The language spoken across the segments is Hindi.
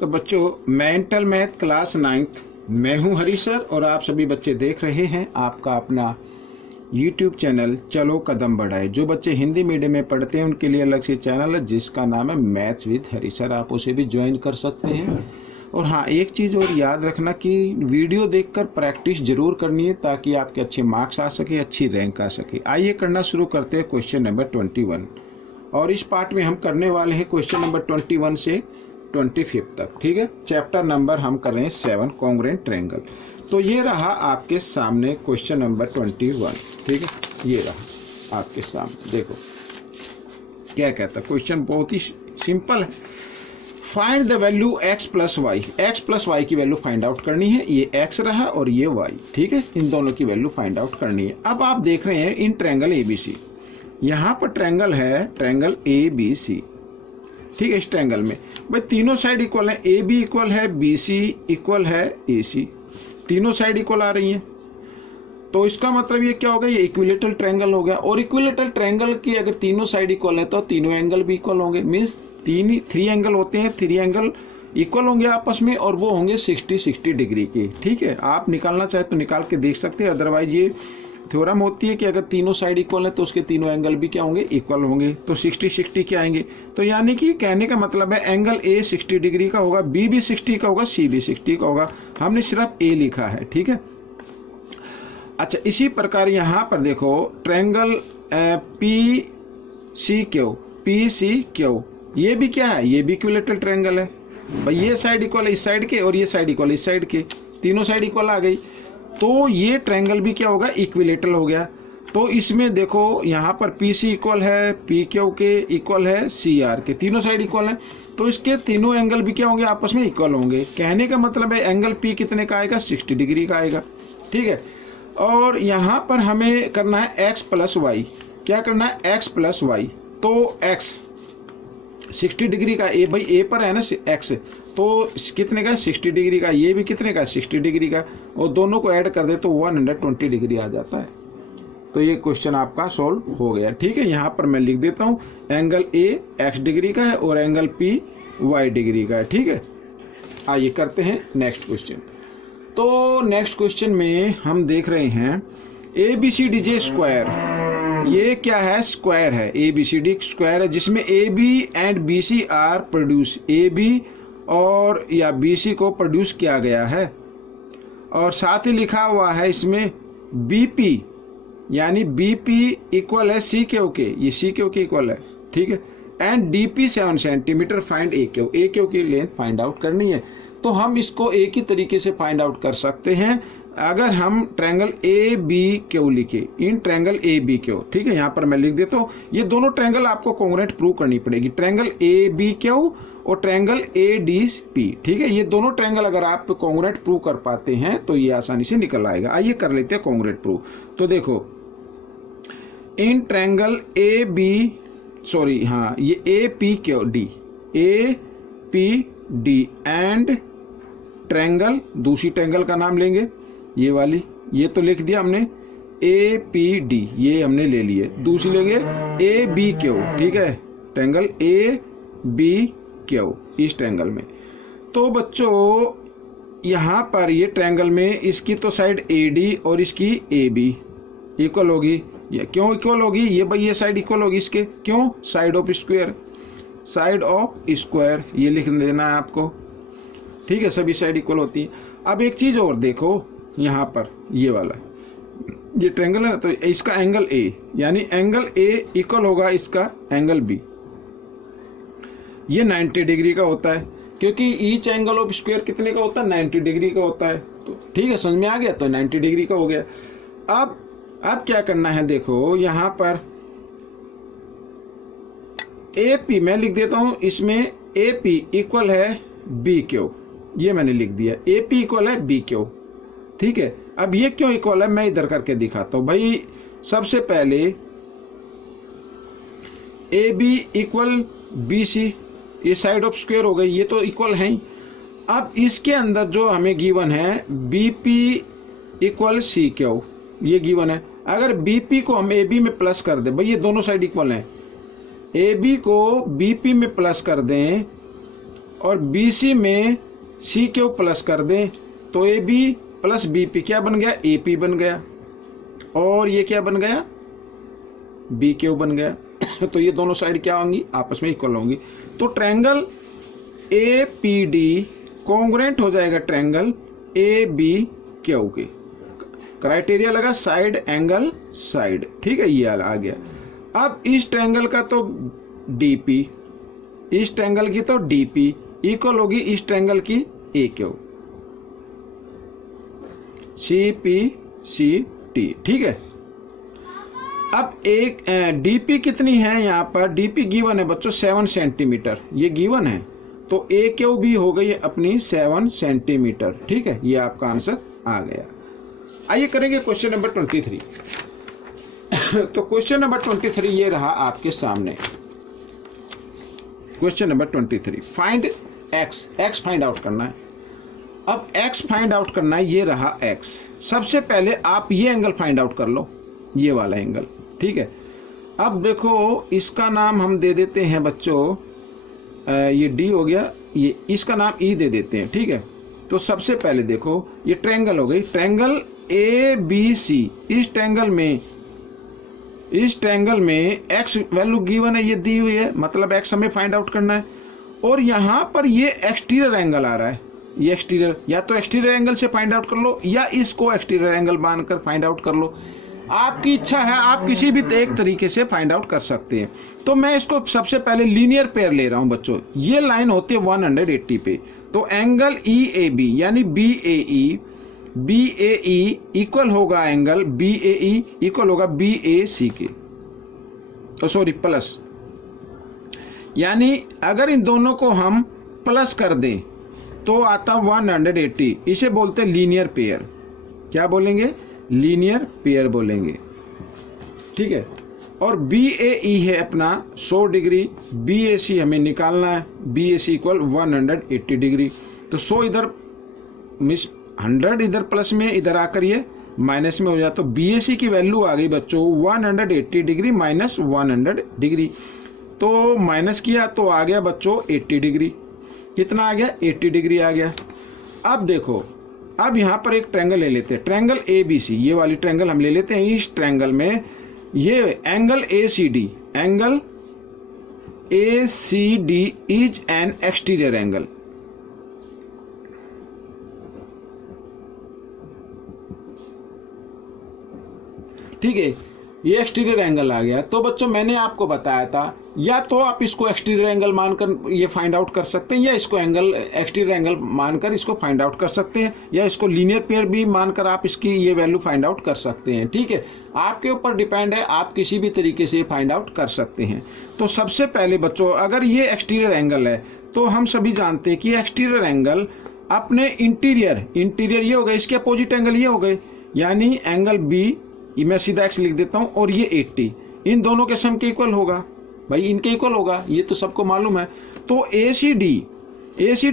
तो बच्चों मेंटल मैथ क्लास 9th मैं हूं हरी सर और आप सभी बच्चे देख रहे हैं आपका अपना यूट्यूब चैनल चलो कदम बढ़ाए। जो बच्चे हिंदी मीडियम में पढ़ते हैं उनके लिए अलग से चैनल है जिसका नाम है मैथ्स विद हरी सर, आप उसे भी ज्वाइन कर सकते हैं। और हाँ, एक चीज़ और याद रखना कि वीडियो देखकर प्रैक्टिस जरूर करनी है ताकि आपके अच्छे मार्क्स आ सके, अच्छी रैंक आ सके। आइए करना शुरू करते हैं क्वेश्चन नंबर 21 और इस पार्ट में हम करने वाले हैं क्वेश्चन नंबर 21 से 25 तक। ठीक है, चैप्टर नंबर हम कर रहे हैं 7 कॉन्ग्रुएंट ट्रायंगल। तो ये रहा आपके सामने क्वेश्चन नंबर 21। ठीक है, ये रहा आपके सामने। देखो क्या कहता है क्वेश्चन, बहुत ही सिंपल है। Find the value x plus y, x plus y की वैल्यू फाइंड आउट करनी है। ये x रहा और ये y। ठीक है, इन दोनों की वैल्यू फाइंड आउट करनी है। अब आप देख रहे हैं इन ट्रायंगल ABC, यहाँ पर ट्रायंगल है ट्रायंगल ABC। ठीक है, इस ट्रायंगल में भाई तीनों साइड इक्वल है, AB इक्वल है, BC इक्वल है AC, तीनों साइड इक्वल आ रही हैं। तो इसका मतलब ये क्या होगा, ये इक्विलेटरल ट्रायंगल हो गया। और इक्विलेटरल ट्रायंगल की अगर तीनों साइड इक्वल है तो तीनों एंगल भी इक्वल होंगे। मीन्स थ्री एंगल होते हैं, थ्री एंगल इक्वल होंगे आपस में और वो होंगे 60 डिग्री के। ठीक है, आप निकालना चाहे तो निकाल के देख सकते हैं, अदरवाइज ये थ्योरम होती है कि अगर तीनों साइड इक्वल है तो उसके तीनों एंगल भी क्या होंगे, इक्वल होंगे। तो 60 के आएंगे। तो यानी कि कहने का मतलब है एंगल A 60 डिग्री का होगा, B भी 60 का होगा, C भी 60 का होगा। हमने सिर्फ A लिखा है। ठीक है, अच्छा इसी प्रकार यहाँ पर देखो ट्रायंगल PCQ, ये भी क्या है, ये भी इक्विलेटरल ट्रायंगल है भाई। ये साइड इक्वल है इस साइड के और ये साइड इक्वल है इस साइड के, तीनों साइड इक्वल आ गई। तो ये ट्रायंगल भी क्या होगा, इक्विलेटरल हो गया। तो इसमें देखो यहाँ पर PC इक्वल है PQ के, इक्वल है CR के, तीनों साइड इक्वल है। तो इसके तीनों एंगल भी क्या होंगे, आपस में इक्वल होंगे। कहने का मतलब है एंगल P कितने का आएगा, 60 डिग्री का आएगा। ठीक है, और यहाँ पर हमें करना है x प्लस वाई। क्या करना है, x प्लस वाई। तो x 60 डिग्री का, ए भाई ए पर है ना x, तो कितने का, 60 डिग्री का। ये भी कितने का, 60 डिग्री का। और दोनों को ऐड कर दे तो 120 डिग्री आ जाता है। तो ये क्वेश्चन आपका सोल्व हो गया। ठीक है, यहाँ पर मैं लिख देता हूँ एंगल A x डिग्री का है और एंगल P y डिग्री का है। ठीक है, आइए करते हैं नेक्स्ट क्वेश्चन। तो नेक्स्ट क्वेश्चन में हम देख रहे हैं ABCDJ स्क्वायर। ये क्या है, स्क्वायर है, ABCD स्क्वायर है जिसमें AB and BC are produce, AB और या BC को प्रोड्यूस किया गया है। और साथ ही लिखा हुआ है इसमें BP, यानी BP इक्वल है CQ के, ये CQ के इक्वल है। ठीक है, and DP 7 centimetre, find AQ की लेंथ फाइंड आउट करनी है। तो हम इसको एक ही तरीके से फाइंड आउट कर सकते हैं अगर हम ट्रायंगल ABQ लिखे, इन ट्रायंगल ABQ। ठीक है, यहाँ पर मैं लिख देता हूँ, ये दोनों ट्रायंगल आपको कॉन्ग्रुएंट प्रूव करनी पड़ेगी, ट्रायंगल ABQ और ट्रायंगल ADP। ठीक है, ये दोनों ट्रायंगल अगर आप कॉन्ग्रुएंट प्रूव कर पाते हैं तो ये आसानी से निकल आएगा। आइए कर लेते हैं कॉन्ग्रुएंट प्रूव। तो देखो इन ट्रायंगल ये APD एंड ट्रायंगल, दूसरी ट्रायंगल का नाम लेंगे ये वाली, ये तो लिख दिया हमने APD, ये हमने ले लिए। दूसरी लेंगे ABQ। ठीक है, ट्रायंगल ABQ इस ट्रायंगल में। तो बच्चों यहाँ पर ये ट्रायंगल में इसकी तो साइड AD और इसकी AB इक्वल होगी। ये क्यों इक्वल होगी, ये भाई ये साइड इक्वल होगी इसके, क्यों, side of square, side of square ये लिख देना है आपको। ठीक है, सभी साइड इक्वल होती है। अब एक चीज और देखो, यहाँ पर ये वाला ये ट्रायंगल है ना, तो इसका एंगल A, यानी एंगल A इक्वल होगा इसका एंगल B। ये 90 डिग्री का होता है क्योंकि ईच एंगल ऑफ स्क्वायर कितने का होता है, 90 डिग्री का होता है। तो ठीक है, समझ में आ गया, तो 90 डिग्री का हो गया। अब क्या करना है, देखो यहाँ पर AP मैं लिख देता हूं, इसमें AP इक्वल है BQ, ये मैंने लिख दिया, AP इक्वल है BQ। ठीक है, अब ये क्यों इक्वल है मैं इधर करके दिखाता हूं। भाई सबसे पहले AB इक्वल BC, ये साइड ऑफ स्क्वायर हो गई, ये तो इक्वल है ही। अब इसके अंदर जो हमें गिवन है BP इक्वल CQ, ये गिवन है। अगर BP को हम AB में प्लस कर दें, भाई ये दोनों साइड इक्वल हैं, AB को BP में प्लस कर दें और BC में CQ प्लस कर दें तो AB प्लस BP क्या बन गया, AP बन गया, और ये क्या बन गया, BQ बन गया। तो ये दोनों साइड क्या होंगी, आपस में इक्वल होंगी। तो ट्रायंगल APD कॉन्ग्रुएंट हो जाएगा ट्रायंगल ABQ के। क्राइटेरिया लगा साइड एंगल साइड, ठीक है, ये आ गया। अब इस ट्रायंगल का तो DP, इस ट्रायंगल की तो DP इक्वल होगी इस ट्रायंगल की AQ, CPCT, ठीक है। अब एक DP कितनी है, यहाँ पर DP गिवन है बच्चों 7 सेंटीमीटर, ये गिवन है, तो AQ भी हो गई अपनी 7 सेंटीमीटर, ठीक है, ये आपका आंसर आ गया। आइए करेंगे क्वेश्चन नंबर 23। तो क्वेश्चन नंबर 23 ये रहा आपके सामने। Question number 23, find x find out करना है। अब x फाइंड आउट करना है, ये रहा x। सबसे पहले आप ये एंगल फाइंड आउट कर लो, ये वाला एंगल, ठीक है। अब देखो इसका नाम हम दे देते हैं बच्चों, ये D हो गया, ये इसका नाम E दे देते हैं, ठीक है। तो सबसे पहले देखो ये ट्रायंगल हो गई, ट्रायंगल ABC, इस ट्रायंगल में x वैल्यू गिवन है, ये दी हुई है, मतलब x हमें फाइंड आउट करना है। और यहाँ पर ये एक्सटीरियर एंगल आ रहा है, ये एक्सटीरियर, या तो एक्सटीरियर एंगल से फाइंड आउट कर लो या इसको एक्सटीरियर एंगल मानकर फाइंड आउट कर लो, आपकी इच्छा है, आप किसी भी एक तरीके से फाइंड आउट कर सकते हैं। तो मैं इसको सबसे पहले लीनियर पेयर ले रहा हूं बच्चों, ये लाइन होती है 180 पे, तो एंगल EAB यानी BAE इक्वल होगा एंगल BAE इक्वल होगा BAC के, तो सॉरी प्लस, यानी अगर इन दोनों को हम प्लस कर दें तो आता 180, इसे बोलते हैं लीनियर पेयर। क्या बोलेंगे, लीनियर पेयर बोलेंगे, ठीक है। और BAE है अपना 100 डिग्री, BAC हमें निकालना है, BAC इक्वल 180 डिग्री। तो 100 इधर मिस 100 इधर प्लस में, इधर आकर ये माइनस में हो जाए, तो BAC की वैल्यू आ गई बच्चों 180 डिग्री माइनस 100 डिग्री। तो माइनस किया तो आ गया बच्चों 80 डिग्री, कितना आ गया, 80 डिग्री आ गया। अब देखो, अब यहाँ पर एक ट्रायंगल ले लेते हैं, ट्रायंगल ABC, ये वाली ट्रायंगल हम ले लेते हैं। इस ट्रायंगल में ये angle ACD is an exterior angle, ठीक है, ये एक्सटीरियर एंगल आ गया। तो बच्चों मैंने आपको बताया था, या तो आप इसको एक्सटीरियर एंगल मानकर ये फाइंड आउट कर सकते हैं, या इसको एक्सटीरियर एंगल मानकर इसको फाइंड आउट कर सकते हैं, या इसको लीनियर पेयर भी मानकर आप इसकी ये वैल्यू फाइंड आउट कर सकते हैं, ठीक है। आपके ऊपर डिपेंड है, आप किसी भी तरीके से फाइंड आउट कर सकते हैं। तो सबसे पहले बच्चों, अगर ये एक्सटीरियर एंगल है तो हम सभी जानते हैं कि एक्सटीरियर एंगल अपने इंटीरियर ये हो गए, इसके अपोजिट एंगल ये हो गए, यानी एंगल B, मैं सीधा x लिख देता हूं, और ये 80, इन दोनों के सम के इक्वल होगा भाई, इनके इक्वल होगा, ये तो सबको मालूम है। तो ACD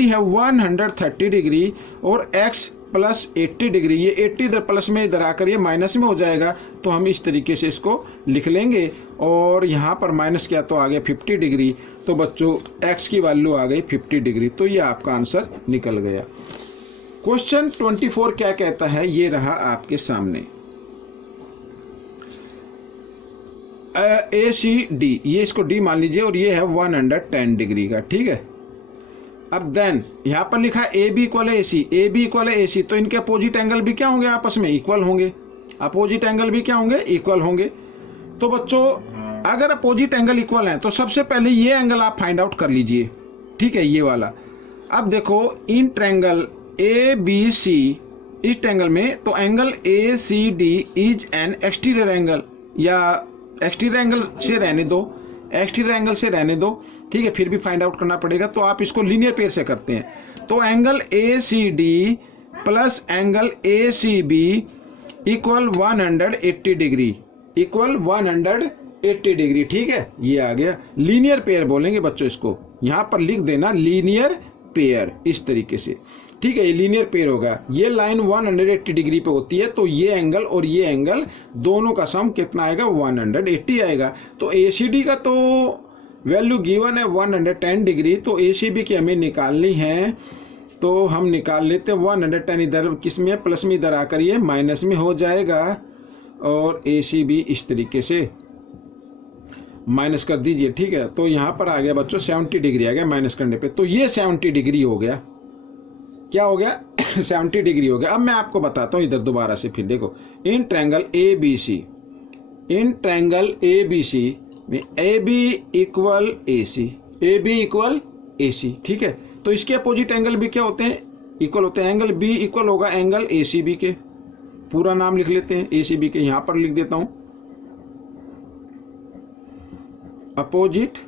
है 130 डिग्री और x प्लस 80 डिग्री, ये 80 इधर प्लस में, इधर आकर ये माइनस में हो जाएगा, तो हम इस तरीके से इसको लिख लेंगे। और यहाँ पर माइनस किया तो आ गया 50 डिग्री, तो बच्चों x की वैल्यू आ गई 50 डिग्री, तो ये आपका आंसर निकल गया। क्वेश्चन 24 क्या कहता है, ये रहा आपके सामने। ACD, ये इसको D मान लीजिए, और ये है 110 डिग्री का, ठीक है। अब देन यहाँ पर लिखा है AB equal AC, AB equal AC, तो इनके अपोजिट एंगल भी क्या होंगे, आपस में इक्वल होंगे, अपोजिट एंगल भी क्या होंगे, इक्वल होंगे। तो बच्चों अगर अपोजिट एंगल इक्वल हैं तो सबसे पहले ये एंगल आप फाइंड आउट कर लीजिए, ठीक है, ये वाला। अब देखो इन ट्रायंगल ABC, इस ट्रायंगल में तो angle ACD is an exterior angle, या एक्सटीरियर एंगल से रहने दो, एक्सटीरियर एंगल से रहने दो, ठीक है, फिर भी फाइंड आउट करना पड़ेगा, तो आप इसको लीनियर पेयर से करते हैं। तो angle ACD plus angle ACB equal 180 degree, equal 180 degree, ठीक है, ये आ गया। लीनियर पेयर बोलेंगे बच्चों इसको, यहां पर लिख देना लीनियर पेयर, इस तरीके से, ठीक है, ये लीनियर पेयर होगा। ये लाइन 180 डिग्री पे होती है, तो ये एंगल और ये एंगल दोनों का सम कितना आएगा, 180 आएगा। तो ACD का तो वैल्यू गिवन है 110 डिग्री, तो ACB की हमें निकालनी है, तो हम निकाल लेते हैं 110 इधर किस में है, प्लस में, इधर आकर ये माइनस में हो जाएगा और ACB इस तरीके से माइनस कर दीजिए। ठीक है, तो यहाँ पर आ गया बच्चों 70 डिग्री आ गया माइनस करने पे, तो ये 70 डिग्री हो गया। क्या हो गया 70 डिग्री हो गया। अब मैं आपको बताता हूँ इधर दोबारा से, फिर देखो in triangle ABC, in triangle ABC में AB equal AC, AB equal AC। ठीक है, तो इसके अपोजिट एंगल भी क्या होते हैं, इक्वल होते हैं। एंगल B इक्वल होगा एंगल ACB के, पूरा नाम लिख लेते हैं ACB के, यहां पर लिख देता हूं opposite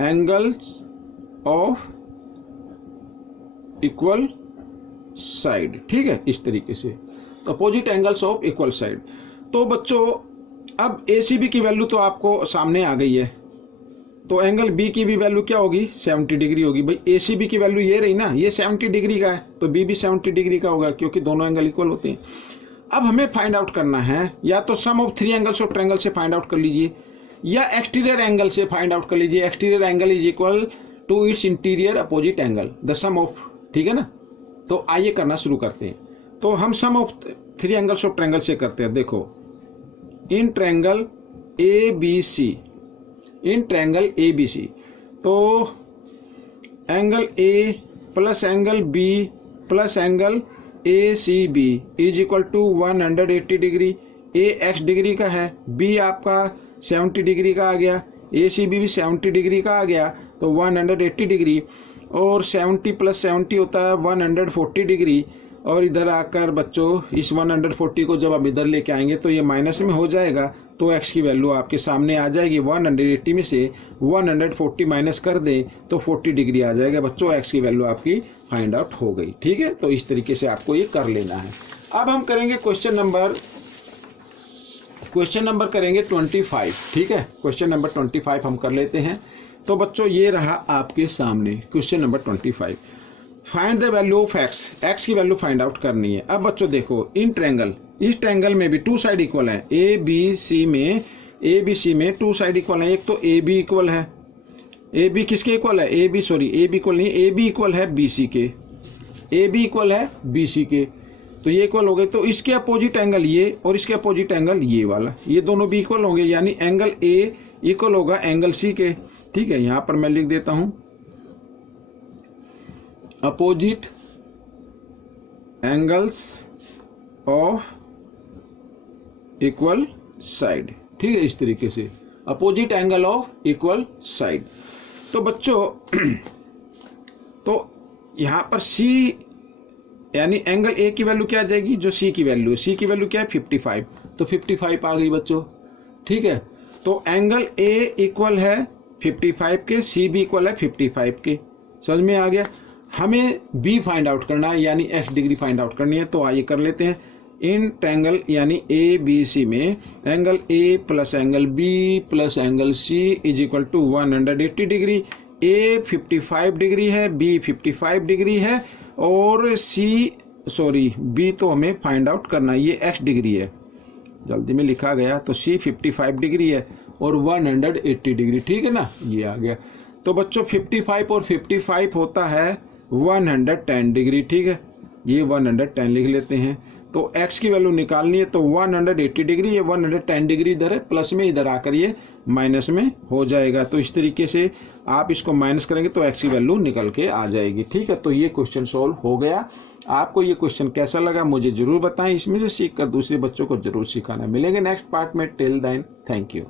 angles of equal side. ठीक है, इस तरीके से, तो opposite angles of equal side. तो बच्चों अब ACB की वैल्यू तो आपको सामने आ गई है, तो एंगल B की भी वैल्यू क्या होगी, 70 डिग्री होगी। भाई ACB की वैल्यू ये रही ना, ये 70 डिग्री का है, तो B भी 70 डिग्री का होगा, क्योंकि दोनों एंगल इक्वल होते हैं। अब हमें फाइंड आउट करना है, या तो sum of 3 angles of triangle से फाइंड आउट कर लीजिए, या एक्सटीरियर एंगल से फाइंड आउट कर लीजिए। Exterior angle is equal to its interior opposite angle, the sum of. ठीक है ना, तो आइए करना शुरू करते हैं। तो हम sum of 3 angles of triangle से करते हैं। देखो in triangle ABC, in triangle ABC, तो angle A plus angle B plus angle ACB is equal to 180 degree. A x degree का है, B आपका 70 डिग्री का आ गया, ACB भी 70 डिग्री का आ गया, तो 180 डिग्री, और 70 प्लस 70 होता है 140 डिग्री। और इधर आकर बच्चों इस 140 को जब आप इधर लेके आएंगे तो ये माइनस में हो जाएगा, तो x की वैल्यू आपके सामने आ जाएगी। 180 में से 140 माइनस कर दें तो 40 डिग्री आ जाएगा बच्चों, x की वैल्यू आपकी फाइंड आउट हो गई। ठीक है, तो इस तरीके से आपको ये कर लेना है। अब हम करेंगे क्वेश्चन नंबर करेंगे 25। ठीक है, क्वेश्चन नंबर 25 हम कर लेते हैं। तो बच्चों ये रहा आपके सामने question number 25। Find the value of x की वैल्यू फाइंड आउट करनी है। अब बच्चों देखो इन ट्रायंगल, इस ट्रायंगल में भी 2 साइड इक्वल है, ABC में 2 साइड इक्वल है। एक तो AB इक्वल है, AB किसके इक्वल है, AB इक्वल नहीं, AB इक्वल है BC के, AB इक्वल है BC के, तो ये इक्वल हो गए। तो इसके अपोजिट एंगल ये और इसके अपोजिट एंगल ये वाला, ये दोनों भी इक्वल होंगे, यानी एंगल A इक्वल होगा एंगल C के। ठीक है, यहां पर मैं लिख देता हूं opposite angles of equal side. ठीक है, इस तरीके से opposite angle of equal side. तो बच्चों तो यहां पर C यानी एंगल A की वैल्यू क्या आ जाएगी, जो C की वैल्यू क्या है 55, तो 55 आ गई बच्चों। ठीक है, तो एंगल A इक्वल है 55 के, C भी इक्वल है 55 के। समझ में आ गया। हमें B फाइंड आउट करना है, यानी x डिग्री फाइंड आउट करनी है, तो आइए कर लेते हैं। इन ट्रायंगल यानी ABC में angle A plus angle B plus angle C is equal to 180 degree. A 55 degree है, B 55 डिग्री है, और B तो हमें फाइंड आउट करना है, ये x डिग्री है, जल्दी में लिखा गया, तो C 55 डिग्री है और 180 डिग्री। ठीक है ना, ये आ गया। तो बच्चों 55 और 55 होता है 110 डिग्री। ठीक है, ये 110 लिख लेते हैं। तो x की वैल्यू निकालनी है, तो 180 डिग्री, ये 110 डिग्री इधर है, प्लस में इधर आकर ये माइनस में हो जाएगा। तो इस तरीके से आप इसको माइनस करेंगे तो x की वैल्यू निकल के आ जाएगी। ठीक है, तो ये क्वेश्चन सॉल्व हो गया। आपको ये क्वेश्चन कैसा लगा मुझे जरूर बताएं, इसमें से सीखकर दूसरे बच्चों को जरूर सिखाना। मिलेंगे नेक्स्ट पार्ट में, टिल देन थैंक यू।